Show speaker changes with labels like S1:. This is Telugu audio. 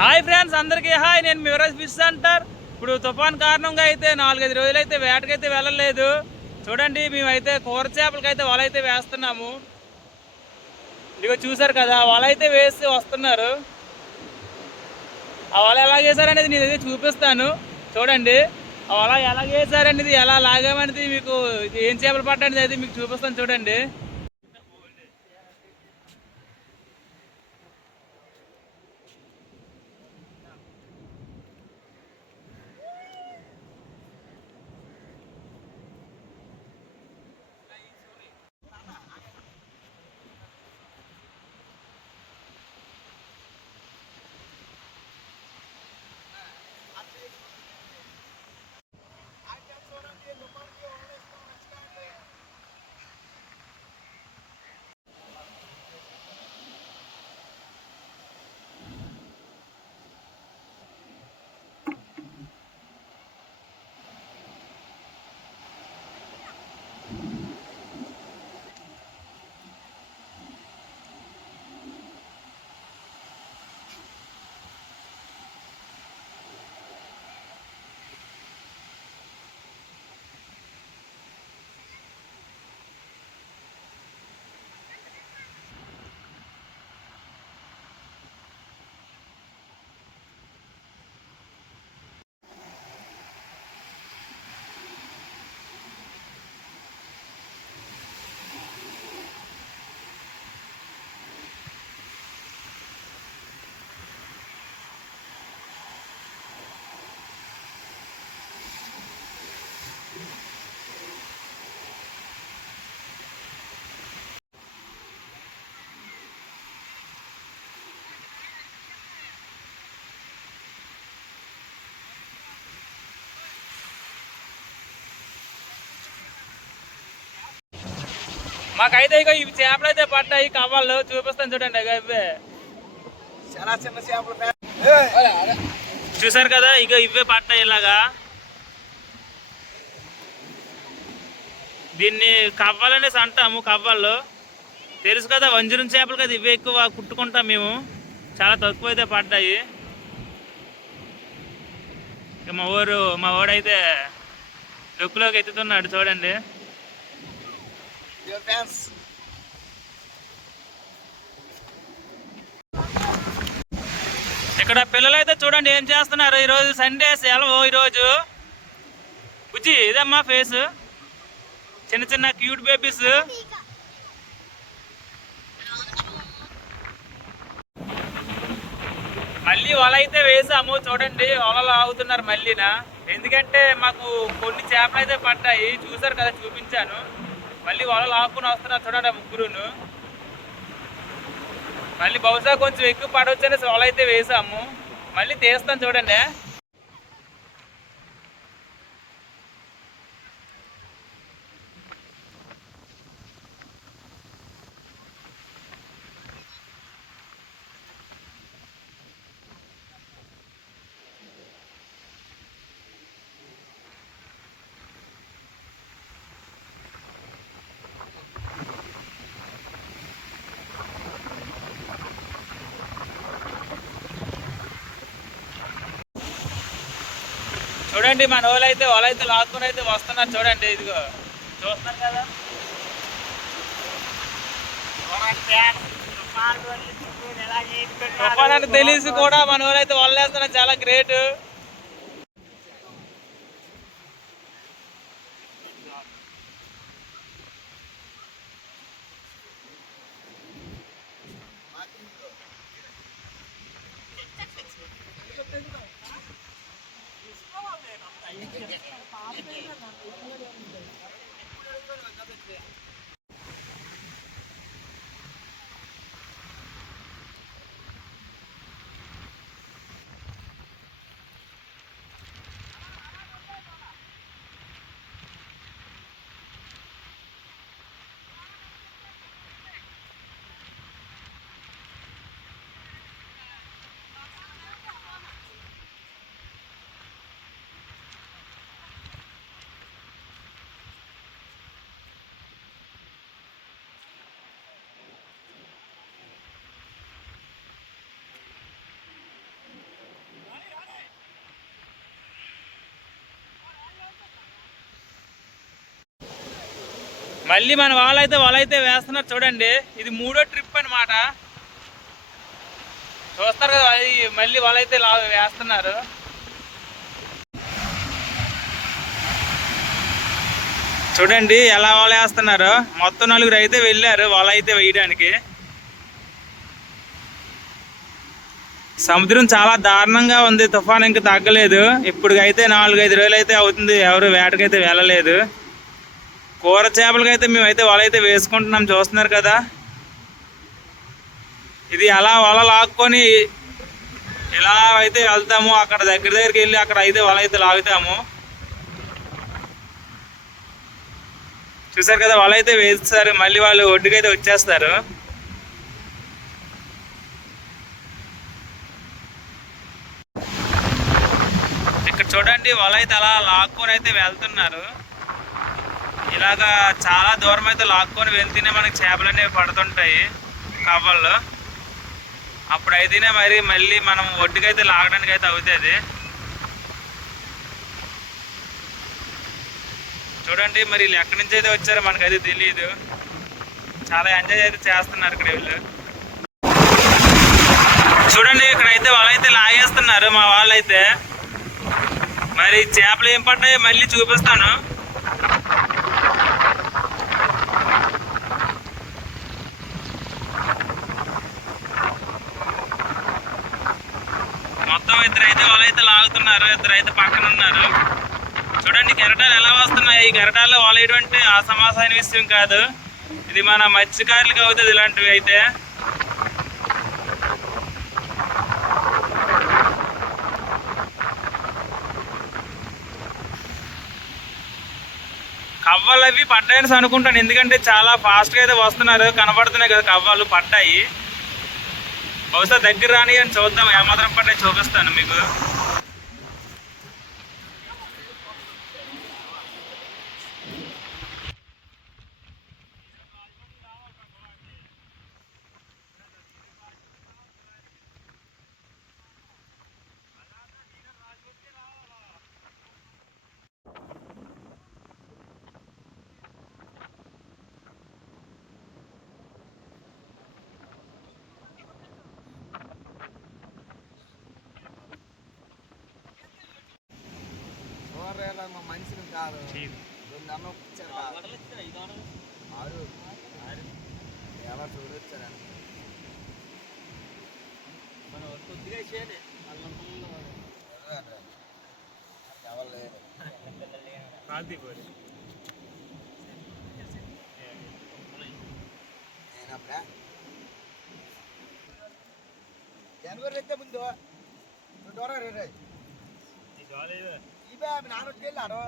S1: హాయ్ ఫ్రెండ్స్ అందరికీ హాయ్. నేను మివరాజ్ ఫిష్ సెంటర్. ఇప్పుడు తుఫాన్ కారణంగా అయితే నాలుగైదు రోజులైతే వేటకైతే వెళ్ళలేదు. చూడండి మేమైతే కూర చేపలకైతే వాళ్ళైతే వేస్తున్నాము. ఇదిగో చూసారు కదా వల అయితే వేసి వస్తున్నారు. ఆ వల ఎలా చేశారనేది నేను అయితే చూపిస్తాను. చూడండి ఆ వల ఎలా చేశారనేది ఎలా లాగామనేది మీకు ఏం చేపలు పట్టనేది అయితే మీకు చూపిస్తాను. చూడండి. మాకైతే ఇక ఇవి చేపలు అయితే పడ్డాయి కవ్వాళ్ళు చూపిస్తాను చూడండి ఇక ఇవే.
S2: చాలా చిన్న చేపలు
S1: చూసారు కదా ఇక ఇవే పడ్డాయి ఇలాగా. దీన్ని కవ్వాలనేసి అంటాము కవ్వాళ్ళు తెలుసు కదా వంజరం చేపలు కదా ఇవే ఎక్కువ కుట్టుకుంటాం మేము. చాలా తక్కువ అయితే పడ్డాయి. ఇక మా ఊరు మా ఊడైతే డొక్కులోకి ఎత్తుతున్నాడు చూడండి.
S2: ఇదిగో ఫ్యాన్స్
S1: ఇక్కడ పిల్లలు అయితే చూడండి ఏం చేస్తున్నారు. ఈరోజు సండే సెలవు ఈరోజు. బుజ్జి ఇదమ్మా ఫేస్ చిన్న చిన్న క్యూట్ బేబీస్ మళ్ళీ వల అయితే వేసాము. చూడండి వలలు ఆగుతున్నారు మళ్ళీనా. ఎందుకంటే మాకు కొన్ని చేపలు అయితే పడ్డాయి. చూసారు కదా చూపించాను. మళ్ళీ వలలు ఆపుకుని వస్తున్నారు చూడండి ముగ్గురును. మళ్ళీ బహుశా కొంచెం ఎక్కువ పడవచ్చనే వల అయితే వేసాము మళ్ళీ తీస్తాం చూడండి. చూడండి మన వాళ్ళు అయితే వల అయితే లాక్కుని అయితే వస్తున్నారు చూడండి ఇదిగో. చూస్తున్నారు కదా? తుఫానానికి తెలిసి కూడా మన వాళ్ళు అయితే వల్లేస్తున్నారు చాలా గ్రేట్. మళ్ళీ మన వాళ్ళైతే వాళ్ళైతే వేస్తున్నారు చూడండి. ఇది మూడో ట్రిప్ అన్నమాట. చూస్తారు కదా అది మళ్ళీ వాళ్ళైతే లా వేస్తున్నారు. చూడండి ఎలా వాళ్ళు వేస్తున్నారు. మొత్తం నలుగురు అయితే వెళ్ళారు వాళ్ళైతే వేయడానికి. సముద్రం చాలా దారుణంగా ఉంది తుఫాన్ ఇంకా తగ్గలేదు. ఇప్పుడు అయితే నాలుగు ఐదు రోజులు అయితే అవుతుంది ఎవరు వేటకైతే వెళ్ళలేదు. కూర చేపలకైతే మేమైతే వలైతే వేసుకుంటున్నాం చూస్తున్నారు కదా. ఇది అలా వల లాక్కొని ఎలా అయితే వెళ్తాము. అక్కడ దగ్గర దగ్గరికి వెళ్ళి అక్కడ అయితే వల అయితే లాగుతాము. చూసారు కదా వల అయితే వేస్తారు. మళ్ళీ వాళ్ళు ఒడ్డుకైతే వచ్చేస్తారు. ఇక్కడ చూడండి వలైతే అయితే అలా లాక్కొని అయితే వెళ్తున్నారు. ఇలాగా చాలా దూరం అయితే లాక్కొని వెళ్తేనే మనకి చేపలు అనేవి పడుతుంటాయి కవ్వల్లో అప్పుడు అయితేనే మరి మళ్ళీ మనం ఒడ్డుకైతే లాగడానికి అయితే అవుతుంది. చూడండి మరి వీళ్ళు ఎక్కడి నుంచి అయితే వచ్చారో మనకైతే తెలియదు చాలా ఎంజాయ్ అయితే చేస్తున్నారు ఇక్కడ వీళ్ళు. చూడండి ఇక్కడ అయితే వాళ్ళైతే లాగేస్తున్నారు మా వాళ్ళైతే. మరి చేపలు ఏం పడ్డాయో మళ్ళీ చూపిస్తాను. మొత్తం ఇద్దరు అయితే వాళ్ళైతే లాగుతున్నారు ఇద్దరు అయితే పక్కన ఉన్నారు. చూడండి గెరటాలు ఎలా వస్తున్నాయి? ఈ గెరటాల్లో వాలేటువంటి అసమాసమైన విషయం కాదు. ఇది మన మత్స్యకారులకి అవుతుంది ఇలాంటివి అయితే. కవ్వాలు అవి పడ్డాయని అనుకుంటాను. ఎందుకంటే చాలా ఫాస్ట్గా అయితే వస్తున్నారు. కనబడుతున్నాయి కదా కవ్వాలు పడ్డాయి. బహుశా దగ్గర రాని అని చూద్దాం. ఏమాత్రం పడ్డాయి చూపిస్తాను మీకు.
S2: కాదు రెండు అన్నం ఇచ్చారు కాదు ఆరు. ఎవరు చూడొచ్చారండి ఎవరు లేరు. నేనప్పుడే జనవరి అయితే ముందు. రెండు వరకు రే ఈ నాన్న వెళ్ళాడు.